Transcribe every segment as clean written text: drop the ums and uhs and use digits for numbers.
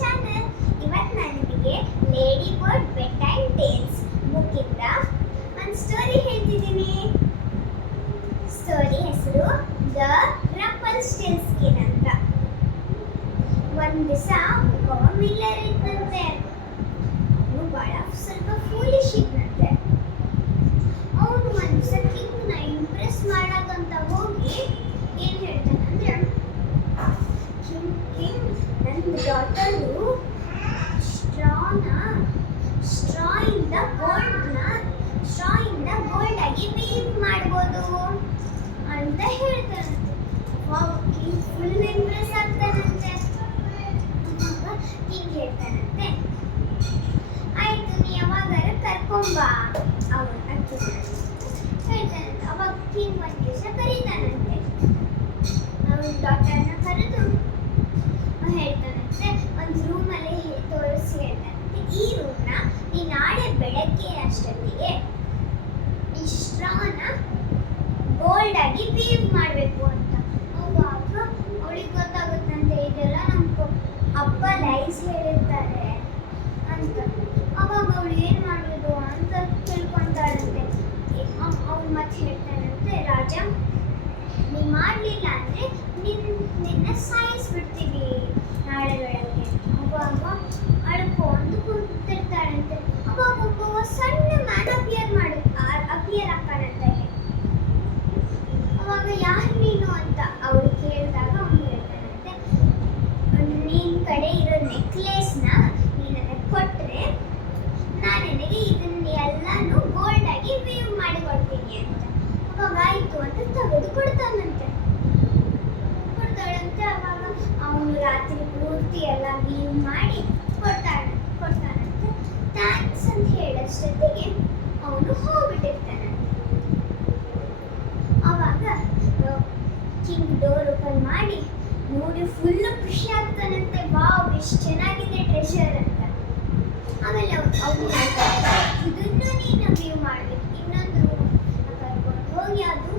Channel. ಇವತ್ತು ನಾನು ನಿಮಗೆ Lady Bird bed time tales ಬುಕ್ಕಿಂದ ಒಂದು ಸ್ಟೋರಿ ಹೇಳ್ತಿದ್ದೀನಿ. ಸ್ಟೋರಿ ಹೆಸರು ದ ರಪಲ್ಸ್ಟಿಲ್ಸ್ಕಿನ್ ಅಂತ. ಒಂದು ದಿವಸ ಒಬ್ಬ ಮಿಲ್ಲರ್ ಇದ್ದಂತೆ. ಅವನು ಬಹಳ ಸ್ವಲ್ಪ ಫೂಲಿಶ್ ಇದ್ದಂತೆ. ಅವನು ಒಂದು ದಿವಸ ಕಿಂಗ್ನ ಇಂಪ್ರೆಸ್ ಮಾಡೋಕ್ಕಂತ ಹೋಗಿ ಏನು ಹೇಳ್ತಾನಂದ್ರೆ, ಕಿಂಗ್ ನನ್ನ ಡಾಟರು ಸ್ಟ್ರಾಯಿಂದ ಗೋಲ್ಡ್ ಆಗಿ ವೀವ್ ಮಾಡ್ಬೋದು ಅಂತ ಹೇಳ್ತಾನಂತೆ. ಕಿಂಗ್ ಫುಲ್ ಇಂಪ್ರೆಸ್ ಆಗ್ತಾನಂತೆ. ಕಿಂಗ್ ಹೇಳ್ತಾನಂತೆ, ಆಯ್ತು ನೀ ಯಾವಾಗಾರ ಕರ್ಕೊಂಬಾ ಅವನ ಹೇಳ್ತಾನಂತೆ. ಅವಾಗ ಕಿಂಗ್ ಒಂದು ದಿವಸ ಕರೀತಾನಂತೆ. ಅವನ ಡಾಟರ್ನ ಕರೆದು ಹೇಳ್ತಾನಂತೆ, ಒಂದು ರೂಮಲ್ಲಿ ತೋರಿಸಿ ಹೇಳ್ತಾನಂತೆ, ಈ ರೂಮ್ನ ನೀ ನಾಳೆ ಬೆಳಗ್ಗೆ ಅಷ್ಟೊತ್ತಿಗೆ ಈ ಸ್ಟ್ರಾನ ಗೋಲ್ಡ್ ಆಗಿ ವೀವ್ ಮಾಡಬೇಕು ಅಂತ. ಅವಾಗ ಅವಳಿಗೆ ಗೊತ್ತಾಗುತ್ತಂತೆ, ಇದೆಲ್ಲ ನಮ್ಮ ಅಪ್ಪ ಲೈಸ್ ಹೇಳಿರ್ತಾರೆ ಅಂತ. ಅವಾಗ ಅವಳು ಏನು ಮಾಡೋದು ಅಂತ ತಿಳ್ಕೊಂತಾಳಂತೆ. ಅವ್ನು ಮತ್ತೆ ಹೇಳ್ತಾನಂತೆ, ರಾಜ ನೀ ಮಾಡಲಿಲ್ಲ ಅಂದರೆ ನಿನ್ನ ಸಾಯಿಸ್ಬಿಡ್ತೀವಿ ನಾಳೆ ಬೆಳಗ್ಗೆ. ಅವಾಗ ಅಳ್ಕೊಂಡು ಕೂತಿರ್ತಾಳಂತೆ. ಅವಾಗ ಒಬ್ಬ ಸಣ್ಣ ಮ್ಯಾನ್ ಅಪಿಯರ್ ಆಗ್ತಾನಂತೆ. ಅವಾಗ ಯಾರು ನೀನು ಅಂತ ಅವಳು ಕೇಳಿದಾಗ ಅವನು ಹೇಳ್ತಾನಂತೆ, ನಿನ್ನ ಕಡೆ ಇರೋ ನೆಕ್ಲೇಸ್ನ ನೀನು ನನಗೆ ಕೊಟ್ಟರೆ ನಾನು ನಿನಗೆ ಇದನ್ನೆಲ್ಲನೂ ಗೋಲ್ಡ್ ಆಗಿ ವೀವ್ ಮಾಡಿ ಕೊಡ್ತೀನಿ ಅಂತ. ಅವಾಗ ಆಯಿತು ಅಂತ ತೆಗೆದು ಕೊಡ್ತಾನಂತೆ. ಅವಾಗ ಅವನು ರಾತ್ರಿ ಪೂರ್ತಿ ಎಲ್ಲ ವೀವ್ ಮಾಡಿ ಕೊಡ್ತಾನಂತೆ. ಥ್ಯಾಂಕ್ಸ್ ಅಂತ ಹೇಳೋಷ್ಟೊತ್ತಿಗೆ ಅವನು ಹೋಗ್ಬಿಟ್ಟಿರ್ತಾನಂತೆ. ಅವಾಗ ಕಿಂಗ್ ಡೋರ್ ಓಪನ್ ಮಾಡಿ ನೋಡಿ ಫುಲ್ ಖುಷಿ ಆಗ್ತಾನಂತೆ. ವಾವ್ ಎಷ್ಟು ಚೆನ್ನಾಗಿದೆ ಟ್ರೆಷರ್ ಅಂತ. ಆಮೇಲೆ ಅವನು ಇದನ್ನು ನೀನು ವೀವ್ ಮಾಡಬೇಕು, ಇನ್ನೊಂದು ರೂಮ್ ಕರ್ಕೊಂಡು ಹೋಗಿ ಅದು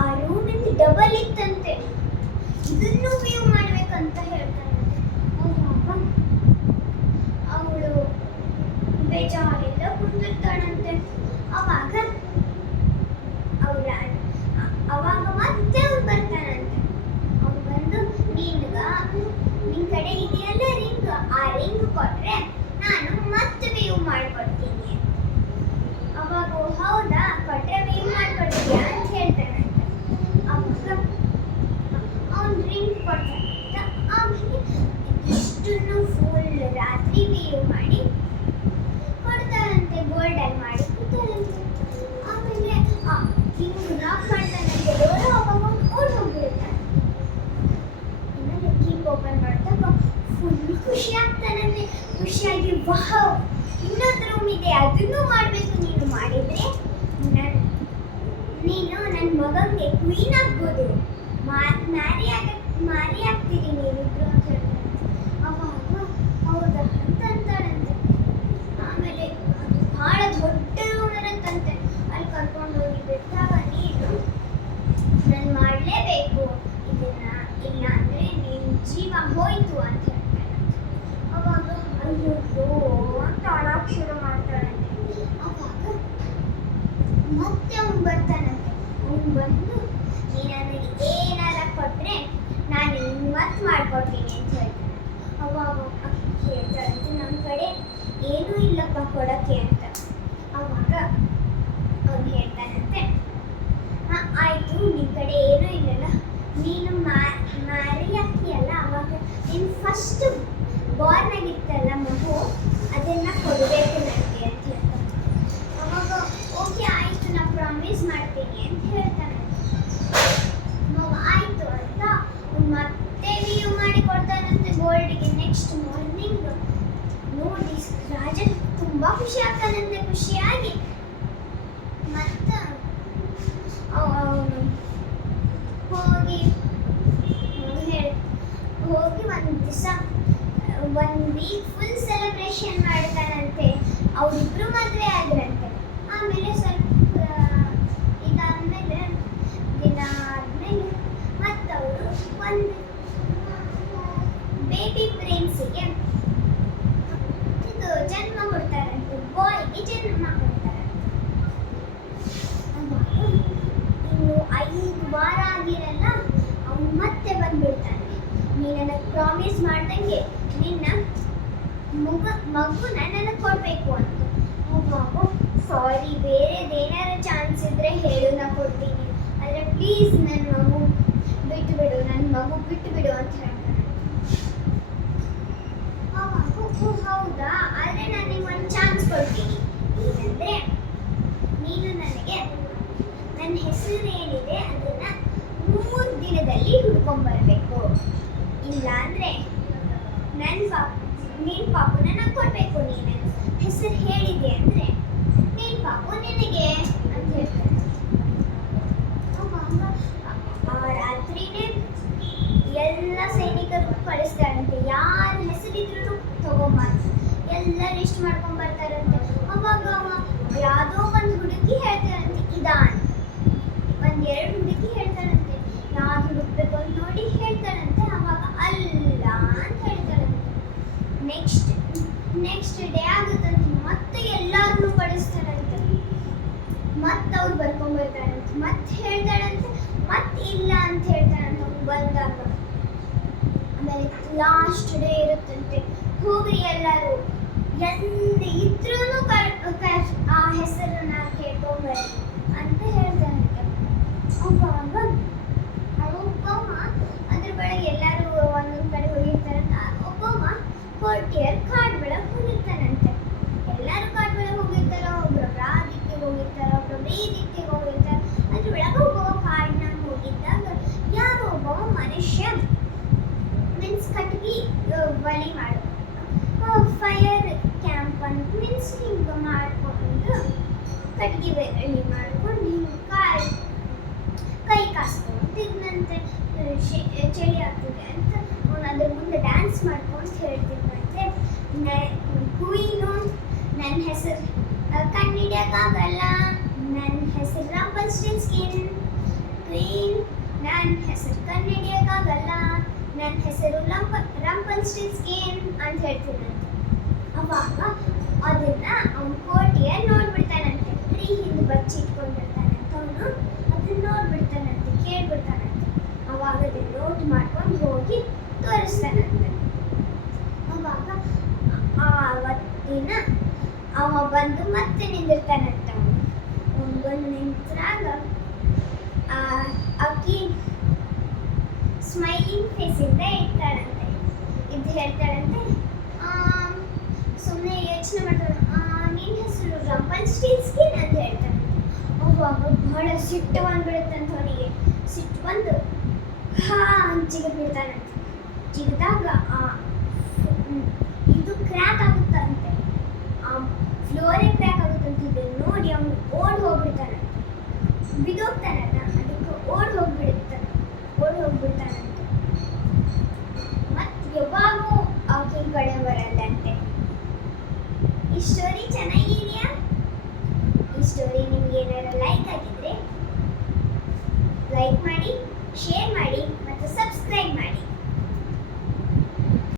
ಆ ರೂಮಿಂದ ಡಬಲ್ ಇತ್ತಂತೆ, ಇದನ್ನು ವೀವ್ ಮಾಡ್ಬೇಕಂತ ಹೇಳ್ತಾನಂತೆ. ಅವಳು ಬೇಜಾರಿಂದ ಕುಂದಿರ್ತಾಳಂತೆ. ಅವಾಗ ಮತ್ತೆ ಅವ್ನು ಬರ್ತಾನಂತೆ. ಅವ್ನು ಬಂದು ನಿನ್ನ ಕಡೆ ಇದೆಯಲ್ಲ ರಿಂಗ್, ಆ ರಿಂಗ್ ಕೊಟ್ರೆ ನಾನು ಮತ್ತೆ ವೀವ್ ಮಾಡ್ಕೊಡ್ತೀನಿ. ಅವಾಗ ಹೌದಾ ಕೊಟ್ರೆ ವೀವ್ ಮಾಡ್ಕೊಡ್ತೀಯಾ ಅಂತ ಹೇಳ್ತಾನಂತೆ. ಅವಾಗ ಅವ್ನು ರಿಂಗ್ ಕೊಡ್ತಾನಂತೆ. ಆಮೇಲೆ ಇಷ್ಟನ್ನು ಫುಲ್ ರಾತ್ರಿ ವೀವ್ ಮಾಡಿ ಕೊಡ್ತಾರಂತೆ, ಗೋಲ್ಡಲ್ಲಿ ಮಾಡಿ ಕೊಡ್ತಾರಂತೆ. ಆಮೇಲೆ ಕಿಂಗ್ ನಾಕ್ ಮಾಡ್ತಾನಂತೆ ಡೋರ್. ಅವಾಗ ಓಡ್ ಹೋಗ್ಬಿಡ್ತಾನೆ. ಆಮೇಲೆ ಕಿಂಗ್ ಓಪನ್ ಮಾಡಿದಾಗ ಫುಲ್ ಖುಷಿ ಆಗ್ತಾನಂತೆ. ಖುಷಿಯಾಗಿ ವಾವ್ ಇನ್ನೊಂದು ರೂಮ್ ಇದೆ, ಅದನ್ನು ಮಾಡಬೇಕು, ನೀನು ಮಾಡಿದರೆ ನೀನು ನನ್ನ ಮಗನಿಗೆ ಕ್ವೀನ್ ಆಗ್ಬೋದು, ಮಾರಿ ಆಗ್ತೀರಿ ನೀವಿಬ್ರು ಅಂತ ಹೇಳ್ತಾನೆ. ಅವಾಗ ಹೌದಾ ಅಂತ ಅಂತಾಳಂತೆ. ಆಮೇಲೆ ಅದು ಭಾಳ ದೊಡ್ಡ ರೂಮ್ ಇರುತ್ತಂತೆ. ಅಲ್ಲಿ ಕರ್ಕೊಂಡು ಹೋಗಿ ಬಿಟ್ಟಾಗ ನೀನು ನಾನು ಮಾಡಲೇಬೇಕು ಇದನ್ನ, ಇಲ್ಲ ಅಂದರೆ ನಿನ್ನ ಜೀವ ಹೋಯ್ತು ಅಂತ ಹೇಳ್ತಾಳಂತೆ. ಅವಾಗ ಅಯ್ಯೋ ಅಂತ ಅಳಕ್ಕೆ ಶುರು ಮಾಡ್ತಾಳಂತೆ. ಅವಾಗ ಮತ್ತೆ ಅವ್ನು ಬರ್ತಾನಂತೆ. ಅವ್ನು ಬಂದು ನೀ ನನಗೆ ಏನಾರ ಕೊಟ್ಟರೆ ನಾನು ಮತ್ತೆ ಮಾಡ್ಕೊಡ್ತೀನಿ ಅಂತ ಹೇಳ್ತಾನೆ. ಅವಾಗ ಹೇಳ್ತಾಳಂತೆ, ನಮ್ಮ ಕಡೆ ಏನೂ ಇಲ್ಲಪ್ಪ ಕೊಡೋಕ್ಕೆ ಅಂತ. ಅವಾಗ ಅವ್ನು ಹೇಳ್ತಾನಂತೆ, ಹಾಂ ಆಯಿತು ನಿನ್ನ ಕಡೆ ಏನೂ ಇಲ್ಲಲ್ಲ, ನೀನು ಮ್ಯಾರಿ ಆಗ್ತೀಯಲ್ಲ, ಅವಾಗ ನೀನು ಫಸ್ಟ್ ಬಾರ್ನ್ ಆಗಿತ್ತಲ್ಲ ಮಗು, ಅದನ್ನು ಕೊಡಬೇಕು ನನಗೆ ಅಂತ ಹೇಳ್ತಾನೆ. ಅವಾಗ ಓಕೆ ಆಯಿತು ನಾನು ಪ್ರಾಮಿಸ್ ಮಾಡ್ತೀನಿ ಅಂತ ಹೇಳ್ತಾನೆ. ಆಯಿತು ಅಂತ ಮತ್ತೆ ವೀವ್ ಮಾಡಿ ಕೊಡ್ತಾನಂತೆ ಗೋಲ್ಡಿಗೆ. ನೆಕ್ಸ್ಟ್ ಮಾರ್ನಿಂಗ್ ನೋಡಿ ರಾಜ ತುಂಬ ಖುಷಿ ಆಗ್ತಾನಂತೆ. ಖುಷಿಯಾಗಿ ಮತ್ತೆ ಅವನು ಹೋಗಿ ಒಂದು ದಿವಸ 1 ವೀಕ್ ಫುಲ್ ಸೆಲೆಬ್ರೇಷನ್ ಮಾಡ್ತಾನಂತೆ. ಅವರಿಬ್ರು ಮದುವೆ ಆದ್ರಂತೆ. ಆಮೇಲೆ ಸ್ವಲ್ಪ ಇದಾದ್ಮೇಲೆ ದಿನ ಆದ್ಮೇಲೆ ಮತ್ತವರು ಒಂದು ಬೇಬಿ ಪ್ರಿನ್ಸಿಗೆ ಅಂದ್ಬಿಡ್ತಾನೆ. ನೀ ನನಗೆ ಪ್ರಾಮಿಸ್ ಮಾಡ್ದಂಗೆ ನಿನ್ನ ಮಗುನ ನನಗೆ ಕೊಡಬೇಕು ಅಂತ. ಮಗು ಸಾರಿ, ಬೇರೆದೇನಾರ ಚಾನ್ಸ್ ಇದ್ರೆ ಹೇಳು, ನಾ ಕೊಡ್ತೀನಿ, ಆದರೆ ಪ್ಲೀಸ್ ನನ್ನ ಮಗು ಬಿಟ್ಟು ಬಿಡು, ನನ್ನ ಮಗು ಬಿಟ್ಟು ಬಿಡು ಅಂತ ಹೇಳ್ತಾನೆ. ಆ ಮಗು ಹೌದಾ, ಆದರೆ ನಾನು ನಿಮ್ಗೆ ಒಂದು ಚಾನ್ಸ್ ಕೊಡ್ತೀನಿ. ಏನಂದರೆ ನೀನು ನನಗೆ ನನ್ನ ಹೆಸರು ಏನಿದೆ ಅದನ್ನ 3 ದಿನದಲ್ಲಿ ಹುಡ್ಕೊಂಡ್ಬರ್ಬೇಕು. ಇಲ್ಲ ಅಂದರೆ ನಿನ್ನ ಪಾಪು ನನಗೆ ಕೊಡಬೇಕು. ನೀನು ಹೆಸರು ಹೇಳಿದೆ ಅಂದರೆ ನಿನ್ನ ಪಾಪು ನಿನಗೆ ಅಂತ ಹೇಳ್ತಾರೆ. ಆ ರಾತ್ರಿನೇ ಎಲ್ಲ ಸೈನಿಕರು ಕಳಿಸ್ತಾರಂತೆ. ಯಾರ ಹೆಸರಿದ್ರು ತಗೊಂಬಾರ್ದು, ಎಲ್ಲ ಲಿಸ್ಟ್ ಮಾಡ್ಕೊಂಡ್ ಬರ್ತಾರಂತೆ. ಅವಾಗ ಯಾವುದೋ ಒಂದು ಹುಡುಗಿ ಹೇಳ್ತಾರಂತೆ ಇದಾ ಅಂತ. 1-2 ಹುಡುಗಿ ಹೇಳ್ತಾರಂತೆ. ಯಾವ್ದು ಹುಡುಕ್ಬೇಕು ಅಂತ ನೋಡಿ ಹೇಳ್ತಾರಂತೆ. ಅವಾಗ ಅಲ್ಲ ಅಂತ ಹೇಳ್ತಾರಂತೆ. ನೆಕ್ಸ್ಟ್ ಡೇ ಆಗುತ್ತಂತೆ. ಮತ್ತೆ ಎಲ್ಲಾರನ್ನೂ ಕಳಿಸ್ತಾರಂತೆ. ಮತ್ತೆ ಅವ್ರು ಬರ್ಕೊಂಡ್ಬರ್ತಾರಂತೆ. ಮತ್ತೆ ಹೇಳ್ತಾರಂತೆ. ಮತ್ತೆ ಇಲ್ಲ ಅಂತ ಹೇಳ್ತಾರಂತೆ ಅವ್ರು ಬಂದಾಗ. ಆಮೇಲೆ ಲಾಸ್ಟ್ ಡೇ ಇರುತ್ತಂತೆ. ಹೋಗ್ರಿ ಎಲ್ಲರೂ, ಎಲ್ಲಿ ಇದ್ರೂ ಆ ಹೆಸರನ್ನ ಕೇಳ್ಕೊಂಬರ್ರಿ ಅಂತ ಹೇಳ್ತಾರಂತೆ. ಅವಾಗ ಒಬ್ಬಮ್ಮ ಅದ್ರ ಬೆಳಗ್ಗೆ ಎಲ್ಲರೂ ಒಂದೊಂದು ಕಡೆ ಹೋಗಿರ್ತಾರಂತ. ಒಬ್ಬಮ್ಮ ಕೋರ್ಟಿಯರ್ ಕಾಡ್ ಬೆಳಗ್ಗೆ ಹೋಗಿರ್ತಾರಂತೆ. ಎಲ್ಲರೂ ಕಾಡ್ ಬೆಳಗ್ಗೆ ಹೋಗಿರ್ತಾರ. ಒಬ್ಬೊಬ್ರು ಆ ದಿಕ್ಕಿಗೆ ಹೋಗಿರ್ತಾರ, ಒಬ್ಬೊಬ್ರು ಈ ದಿಕ್ಕಿಗೆ ಹೋಗಿರ್ತಾರೆ. ಅದ್ರ ಬೆಳಗ್ಗೆ ಒಬ್ಬ ಕಾಡಿನಾಗ ಹೋಗಿದ್ದಾಗ ಯಾರೋ ಒಬ್ಬ ಮನುಷ್ಯ ಮೀನ್ಸ್ ಕಟ್ಗಿ ಬಲಿ ಮಾಡು ಫೈರ್ ಕ್ಯಾಂಪ್ ಅಂತ ಮೀನ್ಸ್ ಹಿಂಗೆ ಮಾಡ್ಕೊಂಡು ಕಟ್ಗಿ ಬಲಿ ಮಾಡ್ಕೊಂಡು ಹಿಂಗೆ ಕೈ ಕಾಸ್ಕೊಂತಿದ್ನಂತೆ. ಚಳಿ ಆಗ್ತದೆ ಅಂತ ಅವನು ಅದ್ರ ಮುಂದೆ ಡ್ಯಾನ್ಸ್ ಮಾಡ್ಕೊಂಡು ಹೇಳ್ತಿದ್ನಂತೆ. ಕ್ವೀನು, ನನ್ನ ಹೆಸರು ಕಂಡಿಡಿಯೋಕ್ಕಾಗಲ್ಲ, ನನ್ನ ಹೆಸರು ರಾಂಪಲ್ಸ್ಟಿಲ್ಸ್ಕಿನ್. ಕ್ವೀನ್, ನನ್ನ ಹೆಸರು ಕಂಡಿಡಿಯೋಕ್ಕಾಗಲ್ಲ, ನನ್ನ ಹೆಸರು ರಾಂಪಲ್ಸ್ಟಿಲ್ಸ್ಕಿನ್ ಅಂತ ಹೇಳ್ತಿದ್ನಂತೆ. ಅವಾಗ ಅದನ್ನ ಅವ್ನು ಕೋರ್ಟಿಯರ್ ನೋಡ್ಬಿಡ್ತಾನಂತೆ. ಹಿಂದೆ ಬಚ್ಚಿಟ್ಕೊಂಡಿರ್ತಾನಂತ. ಅವನು ಅದನ್ನ ನೋಡ್ಬಿಡ್ತಾನಂತೆ, ಕೇಳ್ಬಿಡ್ತಾನಂತೆ. ಅವಾಗ ಅದನ್ನ ನೋಟ್ ಮಾಡ್ಕೊಂಡು ಹೋಗಿ ತೋರಿಸ್ತಾನಂತೆ. ಅವಾಗ ಆವತ್ತಿನ ಅವ ಬಂದು ಮತ್ತೆ ನಿಂದಿರ್ತಾನಂತೆ. ಅವನು ಬಂದು ನಿಂತಾಗ ಅಕ್ಕಿ ಸ್ಮೈಲಿಂಗ್ ಫೇಸಿಂದ ಇರ್ತಾಳಂತೆ. ಇದು ಹೇಳ್ತಾಳಂತೆ. ಸುಮ್ಮನೆ ಯೋಚನೆ ಮಾಡ್ತಾಳೆ. ನಿನ್ನ ಹೆಸರು ರಾಂಪಲ್ಸ್ಟಿಲ್ಸ್ಕಿನ್ ಅಂತ ಹೇಳ್ತಾನಂತೆ. ಅವಾಗ ಬಹಳ ಸಿಟ್ಟು ಬಂದ್ಬಿಡುತ್ತಂತ ಅವನಿಗೆ. ಸಿಟ್ಟು ಬಂದು ಜಿಗಿದ್ಬಿಡ್ತಾನಂತೆ. ಜಿಗಿದಾಗ ಇದು ಕ್ರ್ಯಾಕ್ ಆಗುತ್ತಂತೆ. ಫ್ಲೋರೇ ಕ್ರ್ಯಾಕ್ ಆಗುತ್ತಂತೆ. ಇದನ್ನು ನೋಡಿ ಅವನು ಓಡ್ ಹೋಗ್ಬಿಡ್ತಾನಂತೆ. ಬಿದ್ದೋಗ್ತಾನಲ್ಲ, ಅದಕ್ಕೆ ಓಡ್ ಹೋಗ್ಬಿಡ್ತಾನಂತೆ. ಮತ್ತೆ ಯಾವಾಗೂ ಆಕಿನ ಕಡೆ ಬರಲ್ಲಂತೆ. ಈ ಸ್ಟೋರಿ ಚೆನ್ನಾಗಿದೆಯಾ? ಈ ಸ್ಟೋರಿ ನಿಮ್ಗೆ ಏನಾದ್ರು ಲೈಕ್ ಆಗಿದ್ರೆ ಲೈಕ್ ಮಾಡಿ, ಶೇರ್ ಮಾಡಿ ಮತ್ತು ಸಬ್ಸ್ಕ್ರೈಬ್ ಮಾಡಿ.